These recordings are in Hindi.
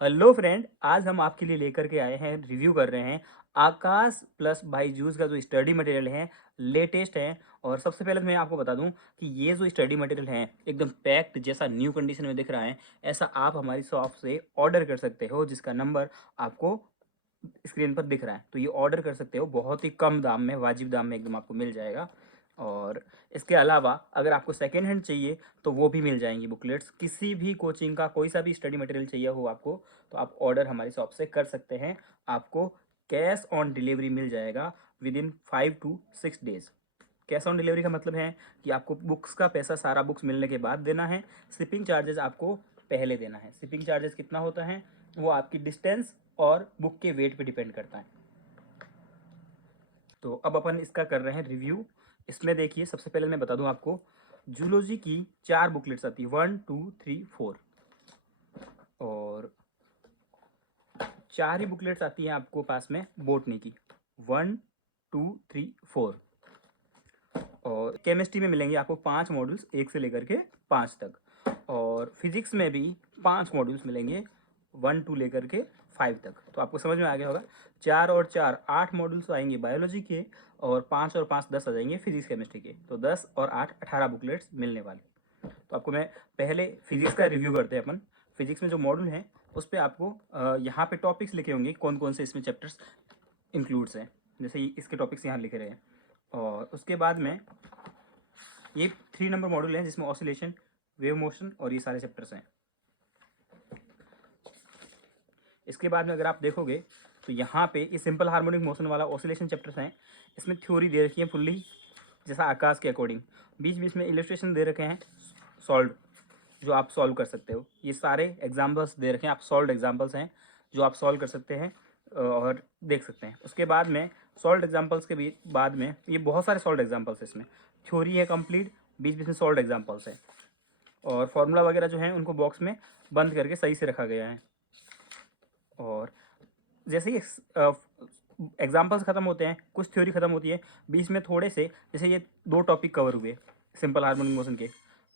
हेलो फ्रेंड, आज हम आपके लिए लेकर के आए हैं, रिव्यू कर रहे हैं आकाश प्लस बायजूस का जो स्टडी मटेरियल है, लेटेस्ट है। और सबसे पहले तो मैं आपको बता दूं कि ये जो स्टडी मटेरियल है एकदम पैक्ड जैसा न्यू कंडीशन में दिख रहा है, ऐसा आप हमारी शॉप से ऑर्डर कर सकते हो, जिसका नंबर आपको स्क्रीन पर दिख रहा है। तो ये ऑर्डर कर सकते हो, बहुत ही कम दाम में, वाजिब दाम में एकदम आपको मिल जाएगा। और इसके अलावा अगर आपको सेकेंड हैंड चाहिए तो वो भी मिल जाएंगी बुकलेट्स। किसी भी कोचिंग का कोई सा भी स्टडी मटेरियल चाहिए हो आपको, तो आप ऑर्डर हमारी शॉप से कर सकते हैं। आपको कैश ऑन डिलीवरी मिल जाएगा with in 5 to 6 days. Cash on delivery का मतलब है कि आपको बुक्स का पैसा सारा बुक्स मिलने के बाद देना है। शिपिंग चार्जेस आपको पहले देना है। शिपिंग चार्जेस कितना होता है वो आपकी डिस्टेंस और बुक के वेट पे डिपेंड करता है। तो अब अपन इसका कर रहे हैं रिव्यू। इसमें देखिए, सबसे पहले मैं बता दूं आपको, जूलॉजी की 4 बुकलेट्स आती है, 1 2 3 4। और 4 ही बुकलेट्स आती हैं आपको पास में बोटनी की, 1 2 3 4। और केमिस्ट्री में मिलेंगे आपको 5 मॉड्यूल्स, 1 से लेकर के 5 तक। और फिजिक्स में भी 5 मॉड्यूल्स मिलेंगे, 1 to लेकर के 5 तक। तो आपको समझ में आ गया होगा। 4 और 4 8 मॉड्यूल्स आएंगे बायोलॉजी के, और 5 और 5 10 आ जाएंगे फिजिक्स केमिस्ट्री के। तो 10 और 8 18 बुकलेट्स मिलने वाले। तो आपको मैं पहले फिजिक्स का रिव्यू करते हैं अपन। फिजिक्स में जो मॉड्यूल है उस पर आपको यहाँ पे टॉपिक्स लिखे होंगे कौन कौन से इसमें चैप्टर्स इंक्लूड्स हैं। जैसे इसके टॉपिक्स यहाँ लिखे रहे हैं। और उसके बाद में ये 3 नंबर मॉड्यूल है जिसमें ऑसिलेशन, वेव मोशन और ये सारे चैप्टर्स हैं। इसके बाद में अगर आप देखोगे तो यहाँ पे ये सिंपल हार्मोनिक मोशन वाला ऑसिलेशन चैप्टर्स हैं। इसमें थ्योरी दे रखी है फुल्ली, जैसा आकाश के अकॉर्डिंग। बीच बीच में इलस्ट्रेशन दे रखे हैं सॉल्व, जो आप सॉल्व कर सकते हो। ये सारे एग्जाम्पल्स दे रखे हैं, आप सॉल्व एग्जाम्पल्स हैं जो आप सॉल्व कर सकते हैं और देख सकते हैं। उसके बाद में सॉल्व एग्जाम्पल्स के बाद में ये बहुत सारे सॉल्व एग्जाम्पल्स हैं। इसमें थ्योरी है कंप्लीट, बीच बीच में सॉल्व एग्जाम्पल्स है। और फॉर्मूला वगैरह जो है उनको बॉक्स में बंद करके सही से रखा गया है। और जैसे ही एग्जाम्पल्स खत्म होते हैं, कुछ थ्योरी खत्म होती है, बीच में थोड़े से, जैसे ये 2 टॉपिक कवर हुए सिंपल हार्मोनिक मोशन के,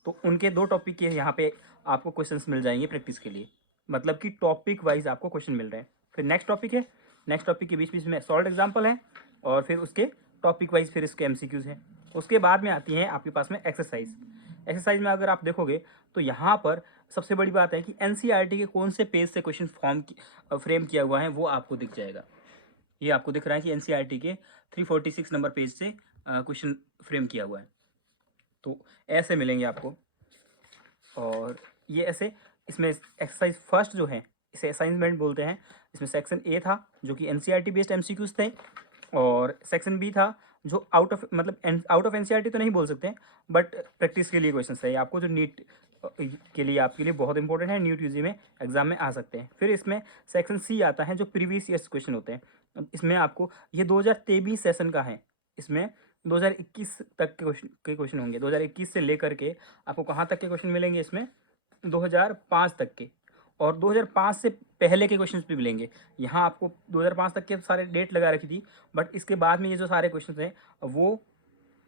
तो उनके 2 टॉपिक के यहाँ पे आपको क्वेश्चंस मिल जाएंगे प्रैक्टिस के लिए। मतलब कि टॉपिक वाइज आपको क्वेश्चन मिल रहे हैं। फिर नेक्स्ट टॉपिक है, नेक्स्ट टॉपिक के बीच बीच में सॉल्व एग्जाम्पल है, और फिर उसके टॉपिक वाइज फिर इसके एमसीक्यूज हैं। उसके बाद में आती हैं आपके पास में एक्सरसाइज। एक्सरसाइज में अगर आप देखोगे तो यहाँ पर सबसे बड़ी बात है कि एनसीईआरटी के कौन से पेज से क्वेश्चन फ्रेम किया हुआ है वो आपको दिख जाएगा। ये आपको दिख रहा है कि एनसीईआरटी के 346 नंबर पेज से क्वेश्चन फ्रेम किया हुआ है। तो ऐसे मिलेंगे आपको। और ये ऐसे, इसमें एक्सरसाइज फर्स्ट जो है इसे असाइनमेंट बोलते हैं। इसमें सेक्शन ए था जो कि एनसीईआरटी बेस्ड एमसीक्यूज थे, और सेक्शन बी था जो आउट ऑफ, मतलब आउट ऑफ एनसीईआरटी तो नहीं बोल सकते, बट प्रैक्टिस के लिए क्वेश्चन है आपको, जो नीट के लिए आपके लिए बहुत इंपॉर्टेंट है, नीट यूजी में एग्जाम में आ सकते हैं। फिर इसमें सेक्शन सी आता है जो प्रीवियस ईयर्स क्वेश्चन होते हैं। इसमें आपको, ये 2023 सेशन का है, इसमें 2021 तक के क्वेश्चन होंगे। 2021 से लेकर के आपको कहाँ तक के क्वेश्चन मिलेंगे इसमें, 2005 तक के। और 2005 से पहले के क्वेश्चंस भी मिलेंगे। यहाँ आपको 2005 तक के सारे डेट लगा रखी थी, बट इसके बाद में ये जो सारे क्वेश्चंस हैं वो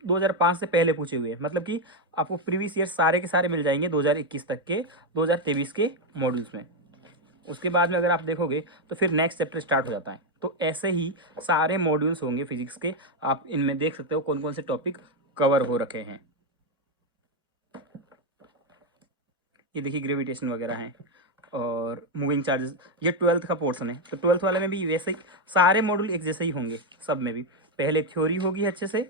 2005 से पहले पूछे हुए हैं। मतलब कि आपको प्रीवियस ईयर सारे के सारे मिल जाएंगे 2021 तक के, 2023 के मॉड्यूल्स में। उसके बाद में अगर आप देखोगे तो फिर नेक्स्ट चैप्टर स्टार्ट हो जाता है। तो ऐसे ही सारे मॉड्यूल्स होंगे फिजिक्स के। आप इनमें देख सकते हो कौन कौन से टॉपिक कवर हो रखे हैं। ये देखिए ग्रेविटेशन वगैरह हैं और मूविंग चार्जेस। ये 12th का पोर्शन है, तो 12th वाले में भी वैसे ही सारे मॉड्यूल एक जैसे ही होंगे। सब में भी पहले थ्योरी होगी अच्छे से,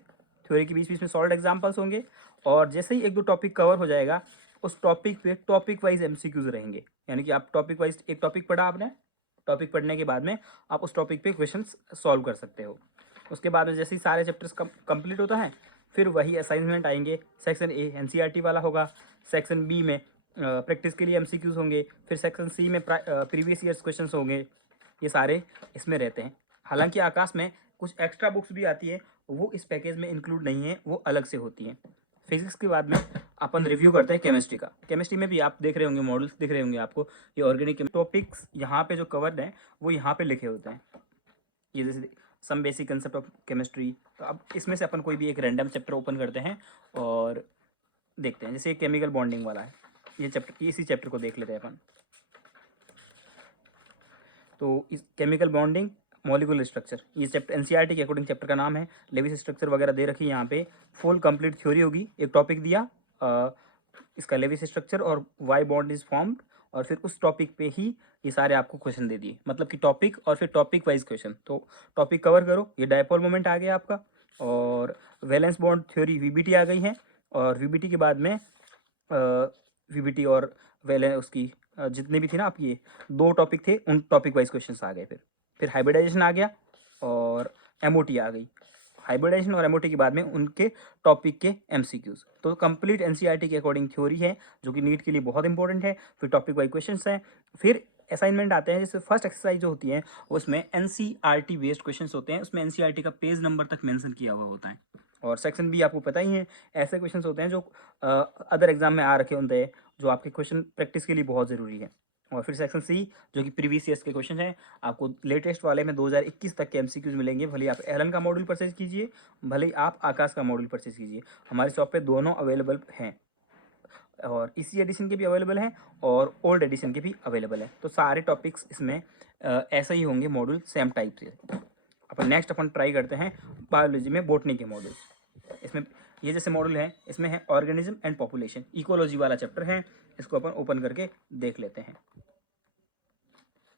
थ्योरी के बीच बीच में सॉल्व एग्जाम्पल्स होंगे, और जैसे ही 1 2 टॉपिक कवर हो जाएगा उस टॉपिक पे टॉपिक वाइज एमसीक्यूज रहेंगे। यानी कि आप टॉपिक वाइज, एक टॉपिक पढ़ा आपने, टॉपिक पढ़ने के बाद में आप उस टॉपिक पे क्वेश्चन सॉल्व कर सकते हो। उसके बाद में जैसे ही सारे चैप्टर्स कंप्लीट होता है, फिर वही असाइनमेंट आएंगे। सेक्शन ए एनसीईआरटी वाला होगा, सेक्शन बी में प्रैक्टिस के लिए एमसीक्यूज होंगे, फिर सेक्शन सी में प्रीवियस ईयर्स क्वेश्चंस होंगे। ये सारे इसमें रहते हैं। हालांकि आकाश में कुछ एक्स्ट्रा बुक्स भी आती है, वो इस पैकेज में इंक्लूड नहीं है, वो अलग से होती हैं। फिजिक्स के बाद में अपन रिव्यू करते हैं केमिस्ट्री का। केमिस्ट्री में भी आप देख रहे होंगे, मॉडल्स दिख रहे होंगे आपको। ये ऑर्गेनिक टॉपिक्स यहाँ पे जो कवर्ड हैं वो यहाँ पे लिखे होते हैं। ये जैसे some basic concept of chemistry. तो अब इसमें से अपन कोई भी एक रैंडम चैप्टर ओपन करते हैं और देखते हैं। जैसे ये केमिकल बॉन्डिंग वाला है, ये चैप्टर, इसी चैप्टर को देख लेते हैं अपन। तो इस केमिकल बॉन्डिंग, मॉलिक्यूलर स्ट्रक्चर, ये चैप्टर एनसीईआरटी के अकॉर्डिंग चैप्टर का नाम है। लेविस स्ट्रक्चर वगैरह दे रखी है यहाँ पे, फुल कंप्लीट थ्योरी होगी। एक टॉपिक दिया इसका लेविस स्ट्रक्चर और वाई बॉन्ड इज फॉर्म्ड, और फिर उस टॉपिक पे ही ये सारे आपको क्वेश्चन दे दिए, मतलब कि टॉपिक और फिर टॉपिक वाइज क्वेश्चन। तो टॉपिक कवर करो, ये डायपोल मोमेंट आ गया आपका, और वैलेंस बॉन्ड थ्योरी वीबीटी आ गई है, और वीबीटी के बाद में वीबीटी और वैलेंस उसकी जितने भी थी ना आपकी, ये 2 टॉपिक थे, उन टॉपिक वाइज क्वेश्चन आ गए। फिर हाइब्रिडाइजेशन आ गया और एमओटी आ गई। हाइब्रिडाइजेशन और एमओटी के बाद में उनके टॉपिक के एमसीक्यूज। तो कंप्लीट एनसीईआरटी के अकॉर्डिंग थ्योरी है, जो कि नीट के लिए बहुत इंपॉर्टेंट है। फिर टॉपिक वाइज क्वेश्चंस हैं, फिर असाइनमेंट आते हैं। जैसे फर्स्ट एक्सरसाइज जो होती है उसमें एनसीईआरटी बेस्ड क्वेश्चंस होते हैं, उसमें एनसीईआरटी का पेज नंबर तक मेंशन किया हुआ होता है। और सेक्शन भी आपको पता ही है, ऐसे क्वेश्चंस होते हैं जो अदर एग्जाम में आ रखे होते हैं, जो आपके क्वेश्चन प्रैक्टिस के लिए बहुत ज़रूरी है। और फिर सेक्शन सी, जो कि प्रीवियस ईयर्स के क्वेश्चन हैं, आपको लेटेस्ट वाले में 2021 तक के एमसीक्यूज मिलेंगे। भले आप एलन का मॉड्यूल परचेज कीजिए, भले आप आकाश का मॉड्यूल परचेज कीजिए, हमारे शॉप पे दोनों अवेलेबल हैं, और इसी एडिशन के भी अवेलेबल हैं और ओल्ड एडिशन के भी अवेलेबल हैं। तो सारे टॉपिक्स इसमें ऐसे ही होंगे, मॉड्यूल सेम टाइप से। अपन ट्राई करते हैं बायोलॉजी में बोटनी के मॉड्यूल। इसमें ये जैसे मॉड्यूल है, इसमें है ऑर्गेनिज्म एंड पॉपुलेशन, इकोलॉजी वाला चैप्टर है। इसको अपन ओपन करके देख लेते हैं।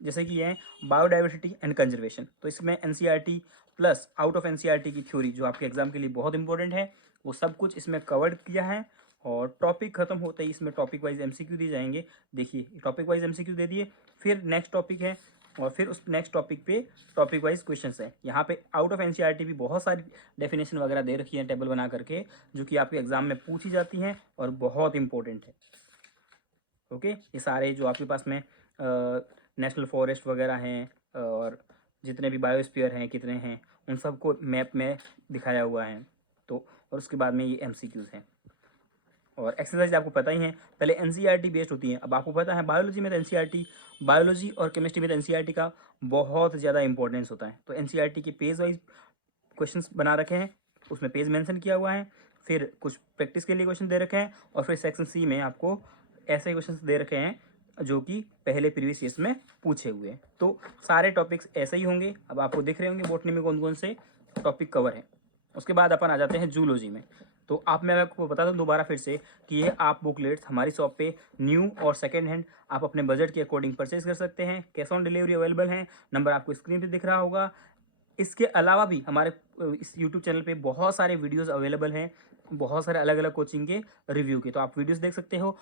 जैसे कि ये है बायोडाइवर्सिटी एंड कंजर्वेशन, तो इसमें NCERT plus out of NCERT की थ्योरी, जो आपके एग्जाम के लिए बहुत इंपॉर्टेंट है, वो सब कुछ इसमें कवर्ड किया है। और टॉपिक खत्म होते ही इसमें टॉपिक वाइज एमसीक्यू दिए जाएंगे। देखिए टॉपिक वाइज एमसीक्यू दे दिए, फिर नेक्स्ट टॉपिक है, और फिर उस नेक्स्ट टॉपिक पे टॉपिक वाइज क्वेश्चंस है। यहाँ पे आउट ऑफ एनसीईआरटी भी बहुत सारी डेफिनेशन वगैरह दे रखी है टेबल बना करके, जो कि आपके एग्जाम में पूछी जाती हैं और बहुत इंपॉर्टेंट है। ओके, ये सारे जो आपके पास में नेशनल फॉरेस्ट वगैरह हैं, और जितने भी बायोस्फीयर हैं कितने हैं, उन सबको मैप में दिखाया हुआ है। तो और उसके बाद में ये एमसीक्यूज हैं। और एक्सरसाइज आपको पता ही है, पहले एनसीईआरटी बेस्ड होती हैं। अब आपको पता है बायोलॉजी में तो एनसीईआरटी, बायोलॉजी और केमिस्ट्री में तो एनसीईआरटी का बहुत ज़्यादा इंपॉर्टेंस होता है। तो एनसीईआरटी के पेज वाइज क्वेश्चंस बना रखे हैं, उसमें पेज मेंशन किया हुआ है, फिर कुछ प्रैक्टिस के लिए क्वेश्चन दे रखे हैं, और फिर सेक्शन सी में आपको ऐसे क्वेश्चंस दे रखे हैं जो कि पहले प्रीवियस ईयर्स में पूछे हुए हैं। तो सारे टॉपिक्स ऐसे ही होंगे। अब आपको दिख रहे होंगे बॉटनी में कौन कौन से टॉपिक कवर हैं। उसके बाद अपन आ जाते हैं जूलॉजी में। तो मैं आपको बता दूं दोबारा फिर से कि ये आप बुकलेट्स हमारी शॉप पे न्यू और सेकेंड हैंड आप अपने बजट के अकॉर्डिंग परचेज कर सकते हैं। कैश ऑन डिलीवरी अवेलेबल है, नंबर आपको स्क्रीन पे दिख रहा होगा। इसके अलावा भी हमारे इस यूट्यूब चैनल पे बहुत सारे वीडियोस अवेलेबल हैं, बहुत सारे अलग अलग कोचिंग के रिव्यू के, तो आप वीडियोस देख सकते हो,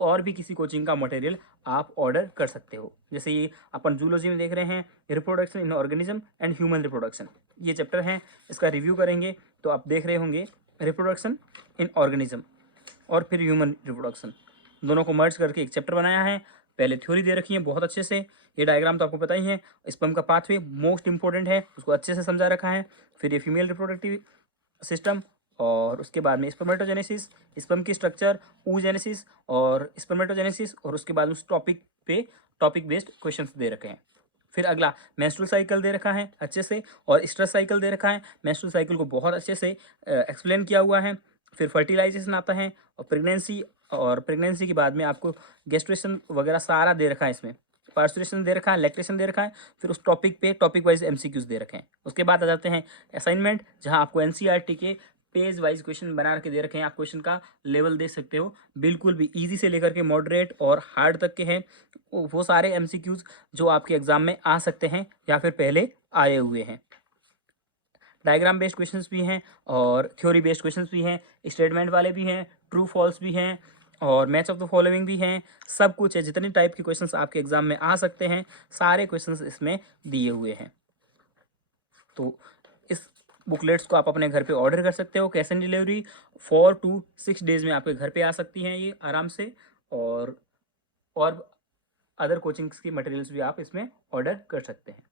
और भी किसी कोचिंग का मटेरियल आप ऑर्डर कर सकते हो। जैसे ये अपन जूलॉजी में देख रहे हैं, reproduction in organism and human reproduction, ये चैप्टर है, इसका रिव्यू करेंगे। तो आप देख रहे होंगे रिप्रोडक्शन इन ऑर्गेनिज्म और फिर ह्यूमन रिप्रोडक्शन, दोनों को मर्ज करके एक चैप्टर बनाया है। पहले थ्योरी दे रखी है बहुत अच्छे से, ये डायग्राम तो आपको पता ही है। स्पर्म का पाथवे मोस्ट इंपॉर्टेंट है, उसको अच्छे से समझा रखा है। फिर ये फीमेल रिप्रोडक्टिव सिस्टम, और उसके बाद में स्पर्मेटोजेनेसिस, स्पर्म की स्ट्रक्चर, oogenesis और स्पर्मेटोजेनेसिस, और उसके बाद उस टॉपिक पे टॉपिक बेस्ड क्वेश्चंस दे रखे हैं। फिर अगला मेंस्ट्रुअल साइकिल दे रखा है अच्छे से, और स्ट्रेस साइकिल दे रखा है। मेंस्ट्रुअल साइकिल को बहुत अच्छे से एक्सप्लेन किया हुआ है। फिर फर्टिलाइजेशन आता है, और प्रेगनेंसी के बाद में आपको गेस्ट्रेशन वगैरह सारा दे रखा है इसमें। पार्सुरेशन दे रखा है, लैक्टेशन दे रखा है। फिर उस टॉपिक पे टॉपिक वाइज एमसीक्यूज दे रखे हैं। उसके बाद आ जाते हैं असाइनमेंट, जहां आपको एनसीईआरटी के पेज वाइज क्वेश्चन बना के दे रखे हैं। आप क्वेश्चन का लेवल दे सकते हो, बिल्कुल भी इजी से लेकर के मॉडरेट और हार्ड तक के हैं वो सारे एमसीक्यूज जो आपके एग्जाम में आ सकते हैं या फिर पहले आए हुए हैं। डायग्राम बेस्ड क्वेश्चंस भी हैं और थ्योरी बेस्ड क्वेश्चंस भी हैं, स्टेटमेंट वाले भी हैं, ट्रू फॉल्स भी हैं, और मैच ऑफ द फॉलोइंग भी हैं। सब कुछ है, जितने टाइप के क्वेश्चंस आपके एग्जाम में आ सकते हैं सारे क्वेश्चंस इसमें दिए हुए हैं। तो इस बुकलेट्स को आप अपने घर पे ऑर्डर कर सकते हो, cash on delivery 4 to 6 days में आपके घर पे आ सकती हैं ये आराम से। और अदर कोचिंग्स की मटेरियल्स भी आप इसमें ऑर्डर कर सकते हैं।